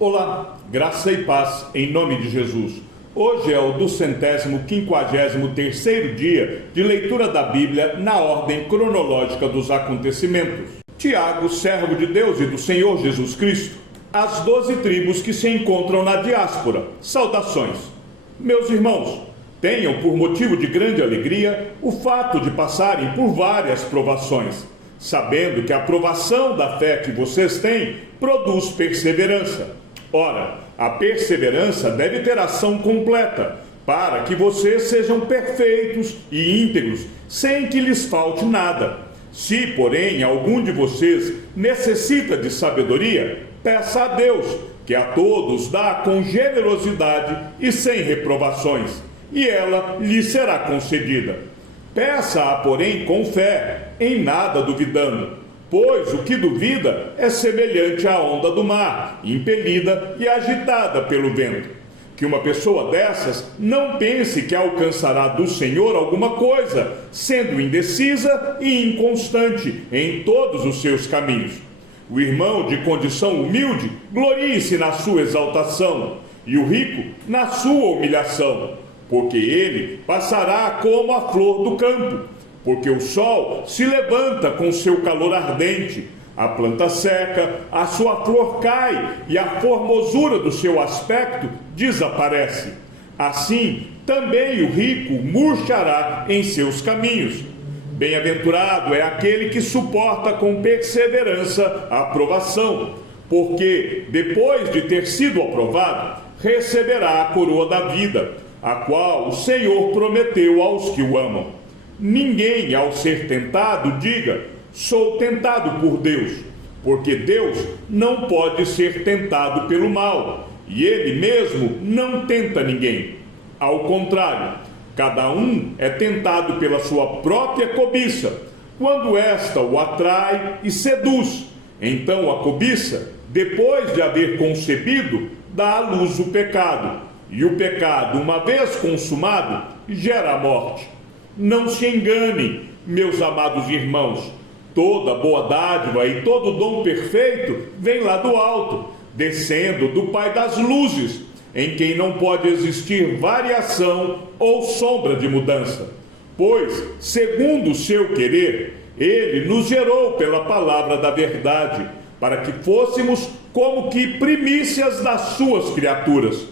Olá, graça e paz em nome de Jesus. Hoje é o 253º dia de leitura da Bíblia na ordem cronológica dos acontecimentos. Tiago, servo de Deus e do Senhor Jesus Cristo, as 12 tribos que se encontram na diáspora. Saudações. Meus irmãos, tenham por motivo de grande alegria o fato de passarem por várias provações, sabendo que a provação da fé que vocês têm produz perseverança. Ora, a perseverança deve ter ação completa, para que vocês sejam perfeitos e íntegros, sem que lhes falte nada. Se, porém, algum de vocês necessita de sabedoria, peça a Deus, que a todos dá com generosidade e sem reprovações, e ela lhe será concedida. Peça-a, porém, com fé, em nada duvidando. Pois o que duvida é semelhante à onda do mar, impelida e agitada pelo vento. Que uma pessoa dessas não pense que alcançará do Senhor alguma coisa, sendo indecisa e inconstante em todos os seus caminhos. O irmão de condição humilde glorie-se na sua exaltação, e o rico na sua humilhação, porque ele passará como a flor do campo. Porque o sol se levanta com seu calor ardente, a planta seca, a sua flor cai e a formosura do seu aspecto desaparece. Assim, também o rico murchará em seus caminhos. Bem-aventurado é aquele que suporta com perseverança a aprovação, porque, depois de ter sido aprovado, receberá a coroa da vida, a qual o Senhor prometeu aos que o amam. Ninguém, ao ser tentado, diga, sou tentado por Deus, porque Deus não pode ser tentado pelo mal, e Ele mesmo não tenta ninguém. Ao contrário, cada um é tentado pela sua própria cobiça, quando esta o atrai e seduz. Então a cobiça, depois de haver concebido, dá à luz o pecado, e o pecado, uma vez consumado, gera a morte. Não se engane, meus amados irmãos, toda boa dádiva e todo dom perfeito vem lá do alto, descendo do Pai das luzes, em quem não pode existir variação ou sombra de mudança. Pois, segundo o seu querer, Ele nos gerou pela palavra da verdade, para que fôssemos como que primícias das suas criaturas.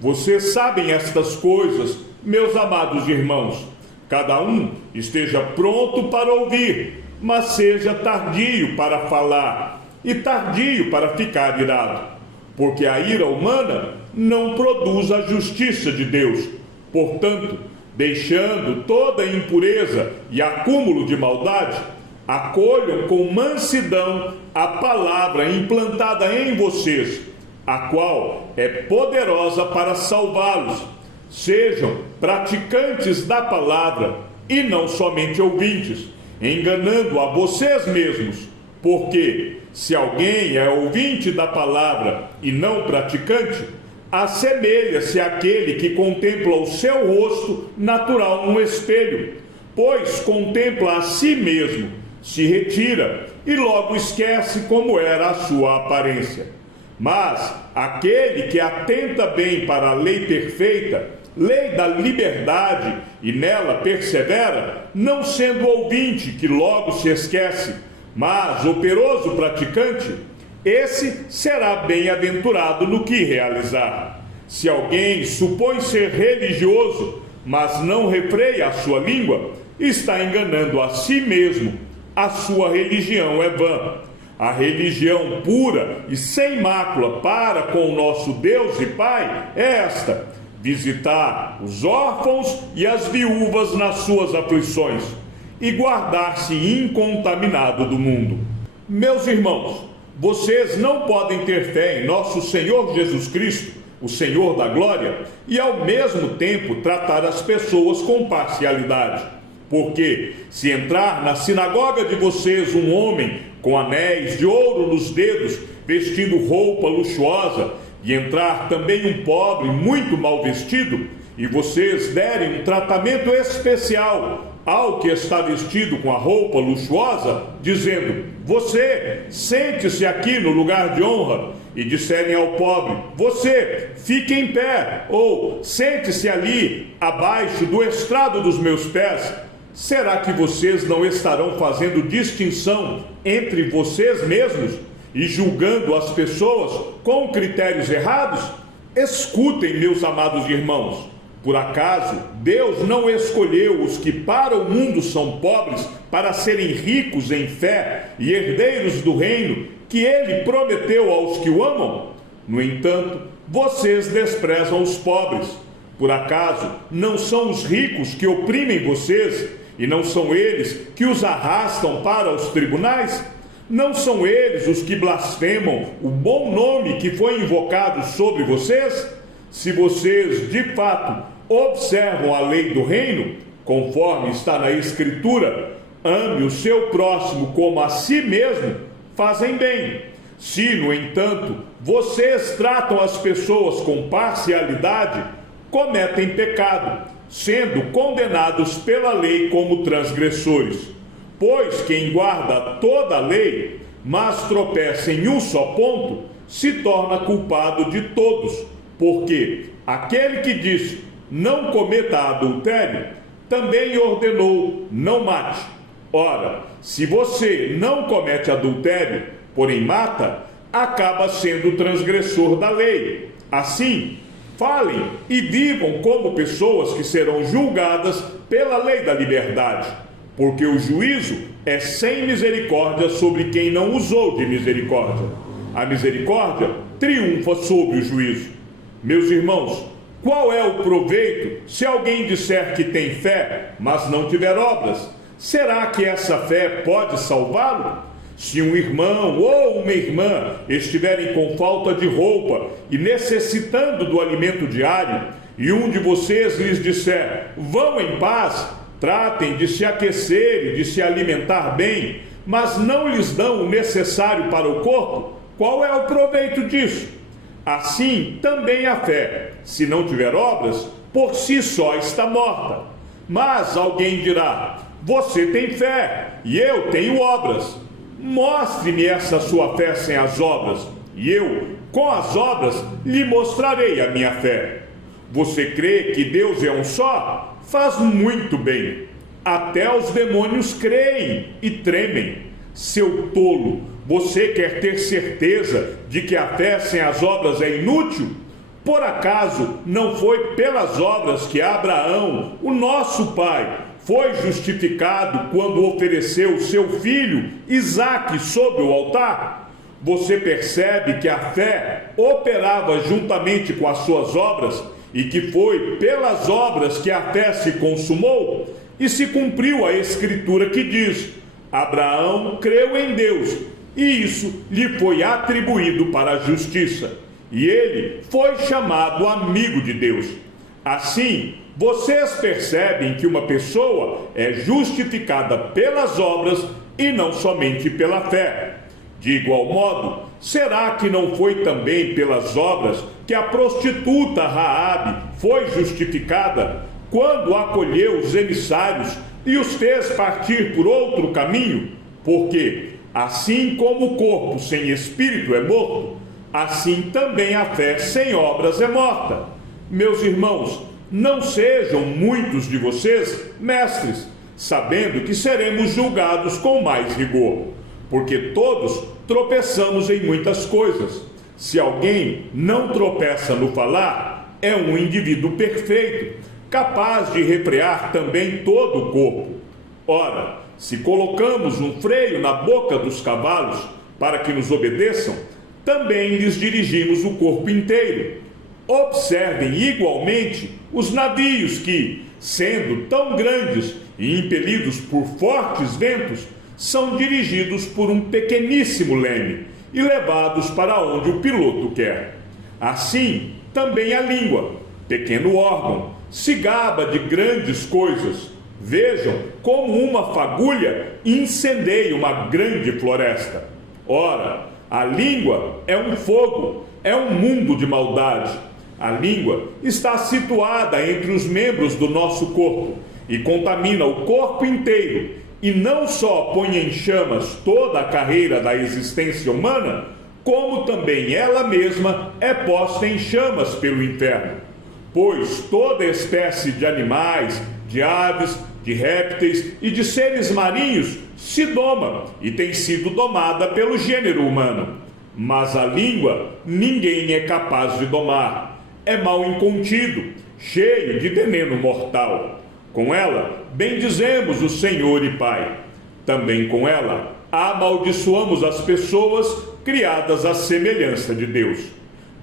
Vocês sabem estas coisas, meus amados irmãos. Cada um esteja pronto para ouvir, mas seja tardio para falar e tardio para ficar irado, porque a ira humana não produz a justiça de Deus. Portanto, deixando toda impureza e acúmulo de maldade, acolham com mansidão a palavra implantada em vocês, a qual é poderosa para salvá-los. Sejam praticantes da palavra e não somente ouvintes, enganando a vocês mesmos, porque se alguém é ouvinte da palavra e não praticante, assemelha-se àquele que contempla o seu rosto natural no espelho, pois contempla a si mesmo, se retira e logo esquece como era a sua aparência. Mas aquele que atenta bem para a lei perfeita, lei da liberdade, e nela persevera, não sendo ouvinte que logo se esquece, mas operoso praticante, esse será bem-aventurado no que realizar. Se alguém supõe ser religioso, mas não refreia a sua língua, está enganando a si mesmo. A sua religião é vã. A religião pura e sem mácula para com o nosso Deus e Pai é esta: visitar os órfãos e as viúvas nas suas aflições e guardar-se incontaminado do mundo. Meus irmãos, vocês não podem ter fé em nosso Senhor Jesus Cristo, o Senhor da glória, e ao mesmo tempo tratar as pessoas com parcialidade. Porque se entrar na sinagoga de vocês um homem com anéis de ouro nos dedos, vestindo roupa luxuosa, e entrar também um pobre muito mal vestido, e vocês derem um tratamento especial ao que está vestido com a roupa luxuosa, dizendo: você, sente-se aqui no lugar de honra, e disserem ao pobre: você, fique em pé, ou sente-se ali, abaixo do estrado dos meus pés, será que vocês não estarão fazendo distinção entre vocês mesmos e julgando as pessoas com critérios errados? Escutem, meus amados irmãos. Por acaso Deus não escolheu os que para o mundo são pobres para serem ricos em fé e herdeiros do reino que ele prometeu aos que o amam? No entanto, vocês desprezam os pobres. Por acaso não são os ricos que oprimem vocês e não são eles que os arrastam para os tribunais? Não são eles os que blasfemam o bom nome que foi invocado sobre vocês? Se vocês, de fato, observam a lei do reino, conforme está na Escritura, ame o seu próximo como a si mesmo, fazem bem. Se, no entanto, vocês tratam as pessoas com parcialidade, cometem pecado, sendo condenados pela lei como transgressores. Pois quem guarda toda a lei, mas tropeça em um só ponto, se torna culpado de todos. Porque aquele que diz: não cometa adultério, também ordenou: não mate. Ora, se você não comete adultério, porém mata, acaba sendo transgressor da lei. Assim, falem e vivam como pessoas que serão julgadas pela lei da liberdade, porque o juízo é sem misericórdia sobre quem não usou de misericórdia. A misericórdia triunfa sobre o juízo. Meus irmãos, qual é o proveito se alguém disser que tem fé, mas não tiver obras? Será que essa fé pode salvá-lo? Se um irmão ou uma irmã estiverem com falta de roupa e necessitando do alimento diário, e um de vocês lhes disser: vão em paz, tratem de se aquecer e de se alimentar bem, mas não lhes dão o necessário para o corpo, qual é o proveito disso? Assim também a fé, se não tiver obras, por si só está morta. Mas alguém dirá: você tem fé e eu tenho obras. Mostre-me essa sua fé sem as obras, e eu, com as obras, lhe mostrarei a minha fé. Você crê que Deus é um só? Faz muito bem. Até os demônios creem e tremem. Seu tolo, você quer ter certeza de que a fé sem as obras é inútil? Por acaso não foi pelas obras que Abraão, o nosso pai, foi justificado quando ofereceu seu filho Isaque sobre o altar? Você percebe que a fé operava juntamente com as suas obras e que foi pelas obras que a fé se consumou? E se cumpriu a Escritura que diz: Abraão creu em Deus e isso lhe foi atribuído para a justiça, e ele foi chamado amigo de Deus. Assim, vocês percebem que uma pessoa é justificada pelas obras e não somente pela fé. De igual modo, será que não foi também pelas obras que a prostituta Raabe foi justificada quando acolheu os emissários e os fez partir por outro caminho? Porque, assim como o corpo sem espírito é morto, assim também a fé sem obras é morta. Meus irmãos, não sejam muitos de vocês mestres, sabendo que seremos julgados com mais rigor, porque todos tropeçamos em muitas coisas. Se alguém não tropeça no falar, é um indivíduo perfeito, capaz de refrear também todo o corpo. Ora, se colocamos um freio na boca dos cavalos para que nos obedeçam, também lhes dirigimos o corpo inteiro. Observem igualmente os navios que, sendo tão grandes e impelidos por fortes ventos, são dirigidos por um pequeníssimo leme e levados para onde o piloto quer. Assim, também a língua, pequeno órgão, se gaba de grandes coisas. Vejam como uma fagulha incendeia uma grande floresta. Ora, a língua é um fogo, é um mundo de maldade. A língua está situada entre os membros do nosso corpo e contamina o corpo inteiro, e não só põe em chamas toda a carreira da existência humana, como também ela mesma é posta em chamas pelo inferno. Pois toda espécie de animais, de aves, de répteis e de seres marinhos se doma e tem sido domada pelo gênero humano. Mas a língua ninguém é capaz de domar. É mal incontido, cheio de veneno mortal. Com ela bendizemos o Senhor e Pai. Também com ela amaldiçoamos as pessoas criadas à semelhança de Deus.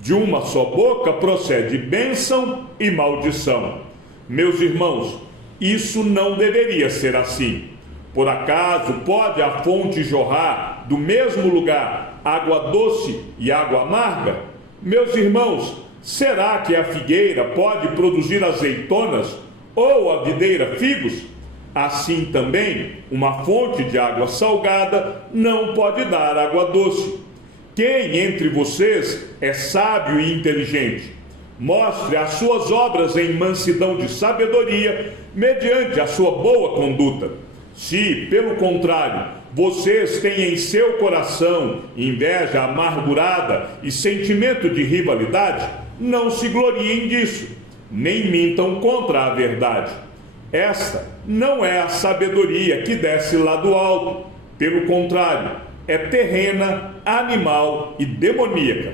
De uma só boca procede bênção e maldição. Meus irmãos, isso não deveria ser assim. Por acaso pode a fonte jorrar do mesmo lugar água doce e água amarga? Meus irmãos, será que a figueira pode produzir azeitonas ou a videira figos? Assim também, uma fonte de água salgada não pode dar água doce. Quem entre vocês é sábio e inteligente? Mostre as suas obras em mansidão de sabedoria, mediante a sua boa conduta. Se, pelo contrário, vocês têm em seu coração inveja amargurada e sentimento de rivalidade, não se gloriem disso, nem mintam contra a verdade. Esta não é a sabedoria que desce lá do alto. Pelo contrário, é terrena, animal e demoníaca.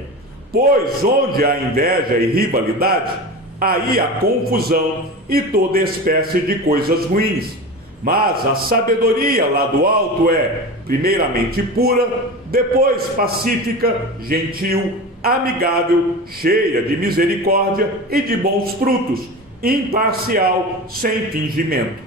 Pois onde há inveja e rivalidade, aí há confusão e toda espécie de coisas ruins. Mas a sabedoria lá do alto é, primeiramente pura, depois pacífica, gentil, amigável, cheia de misericórdia e de bons frutos, imparcial, sem fingimento.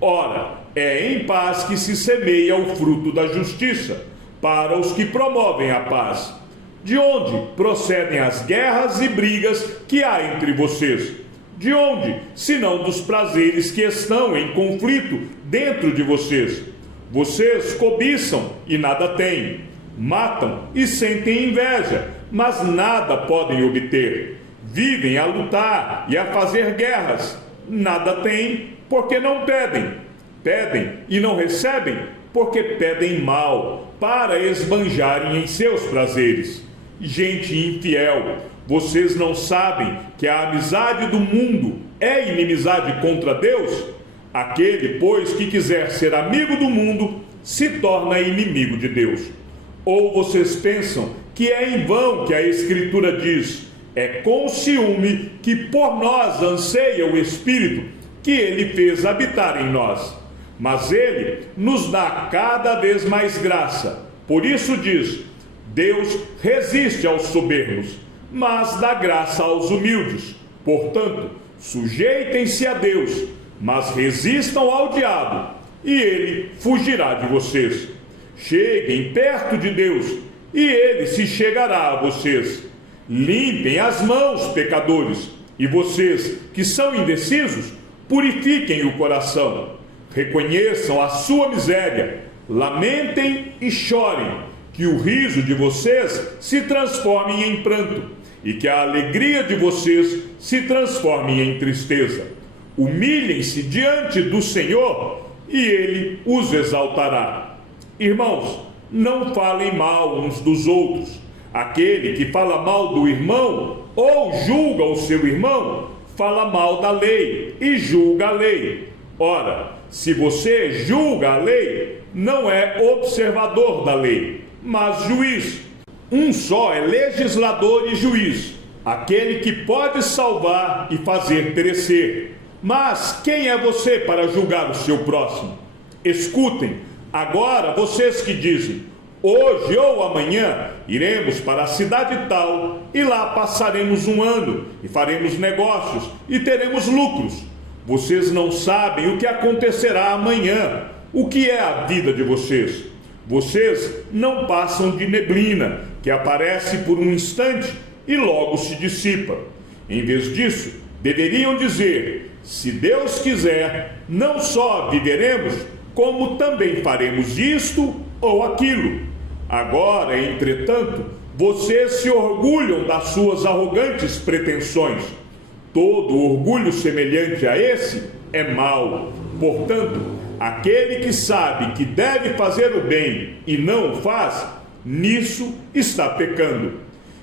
Ora, é em paz que se semeia o fruto da justiça, para os que promovem a paz. De onde procedem as guerras e brigas que há entre vocês? De onde, senão dos prazeres que estão em conflito dentro de vocês? Vocês cobiçam e nada têm, matam e sentem inveja, mas nada podem obter. Vivem a lutar e a fazer guerras, nada têm porque não pedem. Pedem e não recebem porque pedem mal, para esbanjarem em seus prazeres. Gente infiel, vocês não sabem que a amizade do mundo é inimizade contra Deus? Aquele, pois, que quiser ser amigo do mundo, se torna inimigo de Deus. Ou vocês pensam que é em vão que a Escritura diz: é com ciúme que por nós anseia o Espírito que Ele fez habitar em nós. Mas Ele nos dá cada vez mais graça. Por isso diz: Deus resiste aos soberbos, mas dá graça aos humildes. Portanto, sujeitem-se a Deus, mas resistam ao diabo, e ele fugirá de vocês. Cheguem perto de Deus, e ele se chegará a vocês. Limpem as mãos, pecadores, e vocês que são indecisos, purifiquem o coração. Reconheçam a sua miséria, lamentem e chorem, que o riso de vocês se transforme em pranto, e que a alegria de vocês se transforme em tristeza. Humilhem-se diante do Senhor, e Ele os exaltará. Irmãos, não falem mal uns dos outros. Aquele que fala mal do irmão, ou julga o seu irmão, fala mal da lei e julga a lei. Ora, se você julga a lei, não é observador da lei, mas juiz. Um só é legislador e juiz, aquele que pode salvar e fazer perecer. Mas quem é você para julgar o seu próximo? Escutem, agora vocês que dizem: hoje ou amanhã iremos para a cidade tal, e lá passaremos um ano, e faremos negócios, e teremos lucros. Vocês não sabem o que acontecerá amanhã, o que é a vida de vocês. Vocês não passam de neblina, que aparece por um instante e logo se dissipa. Em vez disso, deveriam dizer: se Deus quiser, não só viveremos, como também faremos isto ou aquilo. Agora, entretanto, vocês se orgulham das suas arrogantes pretensões. Todo orgulho semelhante a esse é mau. Portanto, aquele que sabe que deve fazer o bem e não o faz, nisso está pecando.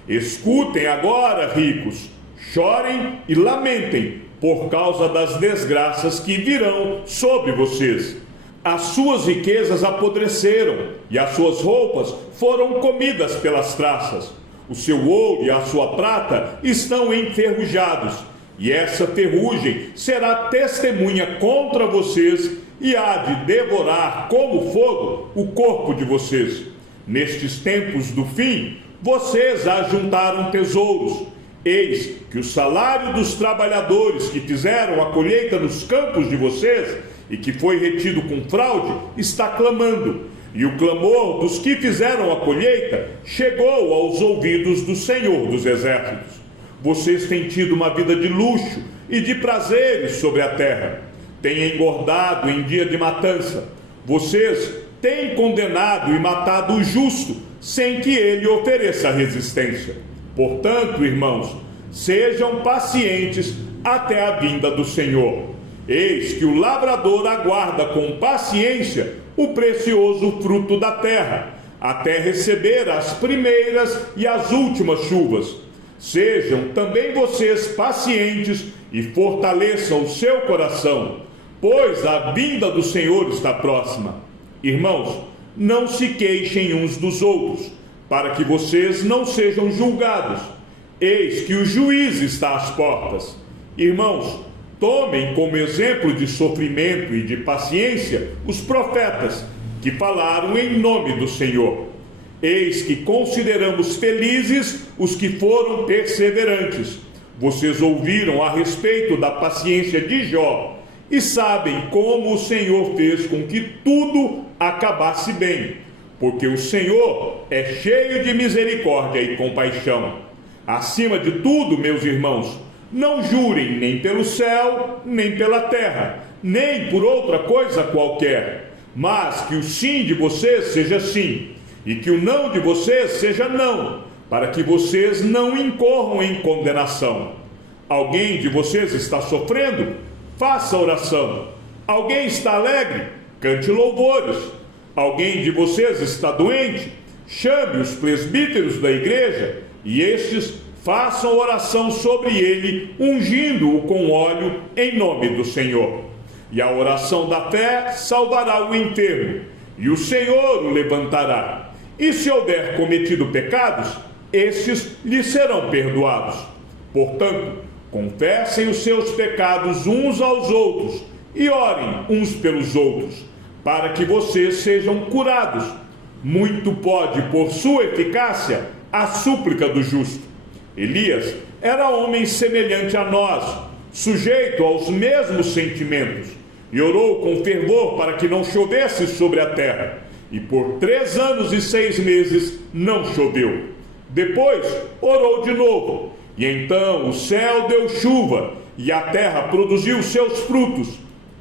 Escutem agora, ricos, chorem e lamentem por causa das desgraças que virão sobre vocês. As suas riquezas apodreceram e as suas roupas foram comidas pelas traças. O seu ouro e a sua prata estão enferrujados, e essa ferrugem será testemunha contra vocês e há de devorar como fogo o corpo de vocês. Nestes tempos do fim, vocês ajuntaram tesouros. Eis que o salário dos trabalhadores que fizeram a colheita nos campos de vocês e que foi retido com fraude está clamando, e o clamor dos que fizeram a colheita chegou aos ouvidos do Senhor dos Exércitos. Vocês têm tido uma vida de luxo e de prazeres sobre a terra. Têm engordado em dia de matança. Vocês têm condenado e matado o justo, sem que ele ofereça resistência. Portanto, irmãos, sejam pacientes até a vinda do Senhor. Eis que o lavrador aguarda com paciência o precioso fruto da terra, até receber as primeiras e as últimas chuvas. Sejam também vocês pacientes e fortaleçam o seu coração, pois a vinda do Senhor está próxima. Irmãos, não se queixem uns dos outros, para que vocês não sejam julgados. Eis que o juiz está às portas. Irmãos, tomem como exemplo de sofrimento e de paciência os profetas que falaram em nome do Senhor. Eis que consideramos felizes os que foram perseverantes. Vocês ouviram a respeito da paciência de Jó e sabem como o Senhor fez com que tudo acabasse bem, porque o Senhor é cheio de misericórdia e compaixão. Acima de tudo, meus irmãos, não jurem nem pelo céu, nem pela terra, nem por outra coisa qualquer, mas que o sim de vocês seja sim, e que o não de vocês seja não, para que vocês não incorram em condenação. Alguém de vocês está sofrendo? Faça oração. Alguém está alegre? Cante louvores. Alguém de vocês está doente? Chame os presbíteros da igreja, e estes façam oração sobre ele, ungindo-o com óleo em nome do Senhor. E a oração da fé salvará o enfermo, e o Senhor o levantará. E se houver cometido pecados, estes lhe serão perdoados. Portanto, confessem os seus pecados uns aos outros e orem uns pelos outros, para que vocês sejam curados. Muito pode, por sua eficácia, a súplica do justo. Elias era homem semelhante a nós, sujeito aos mesmos sentimentos, e orou com fervor para que não chovesse sobre a terra. E por 3 anos e 6 meses não choveu. Depois orou de novo, e então o céu deu chuva, e a terra produziu seus frutos.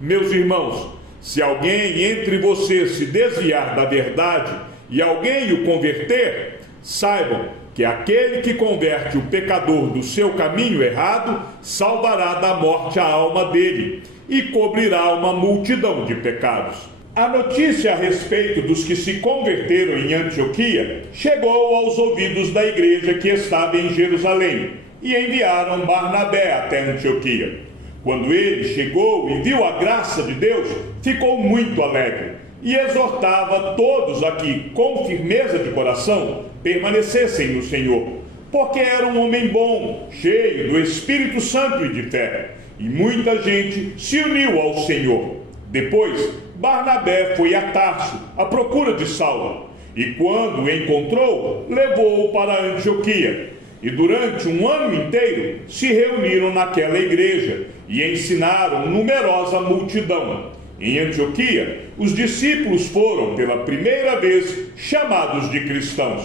Meus irmãos, se alguém entre vocês se desviar da verdade, e alguém o converter, saibam que aquele que converte o pecador do seu caminho errado, salvará da morte a alma dele, e cobrirá uma multidão de pecados. A notícia a respeito dos que se converteram em Antioquia chegou aos ouvidos da igreja que estava em Jerusalém, e enviaram Barnabé até Antioquia. Quando ele chegou e viu a graça de Deus, ficou muito alegre, e exortava todos a que, com firmeza de coração, permanecessem no Senhor, porque era um homem bom, cheio do Espírito Santo e de fé, e muita gente se uniu ao Senhor. Depois, Barnabé foi a Tarso, à procura de Saulo, e quando o encontrou, levou-o para Antioquia. E durante 1 ano inteiro se reuniram naquela igreja e ensinaram numerosa multidão. Em Antioquia, os discípulos foram pela primeira vez chamados de cristãos.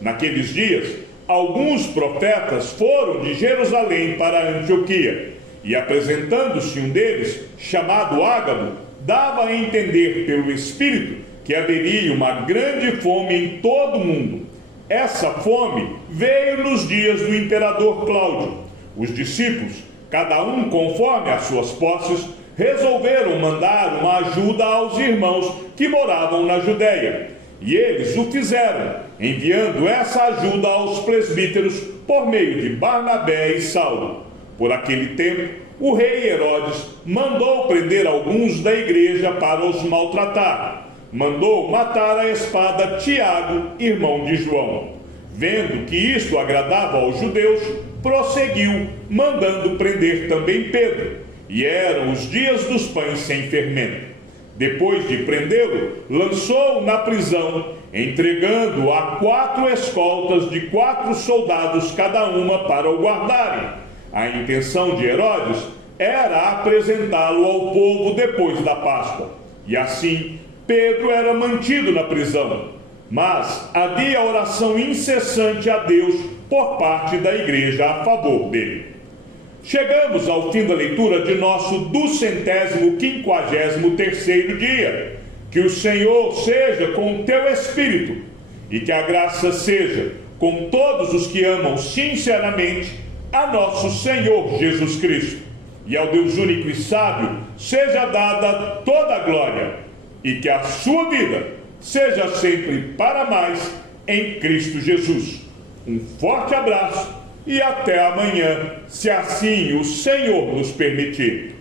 Naqueles dias, alguns profetas foram de Jerusalém para Antioquia, e apresentando-se um deles, chamado Ágabo, dava a entender pelo Espírito que haveria uma grande fome em todo o mundo. Essa fome veio nos dias do imperador Cláudio. Os discípulos, cada um conforme as suas posses, resolveram mandar uma ajuda aos irmãos que moravam na Judéia. E eles o fizeram, enviando essa ajuda aos presbíteros por meio de Barnabé e Saulo. Por aquele tempo, o rei Herodes mandou prender alguns da igreja para os maltratar. Mandou matar à espada Tiago, irmão de João. Vendo que isto agradava aos judeus, prosseguiu, mandando prender também Pedro. E eram os dias dos pães sem fermento. Depois de prendê-lo, lançou-o na prisão, entregando-o a 4 escoltas de 4 soldados cada uma para o guardarem. A intenção de Herodes era apresentá-lo ao povo depois da Páscoa. E assim, Pedro era mantido na prisão. Mas havia oração incessante a Deus por parte da igreja a favor dele. Chegamos ao fim da leitura de nosso 253º dia. Que o Senhor seja com o teu espírito e que a graça seja com todos os que amam sinceramente a nosso Senhor Jesus Cristo. E ao Deus único e sábio seja dada toda a glória e que a sua vida seja sempre para mais em Cristo Jesus. Um forte abraço e até amanhã, se assim o Senhor nos permitir.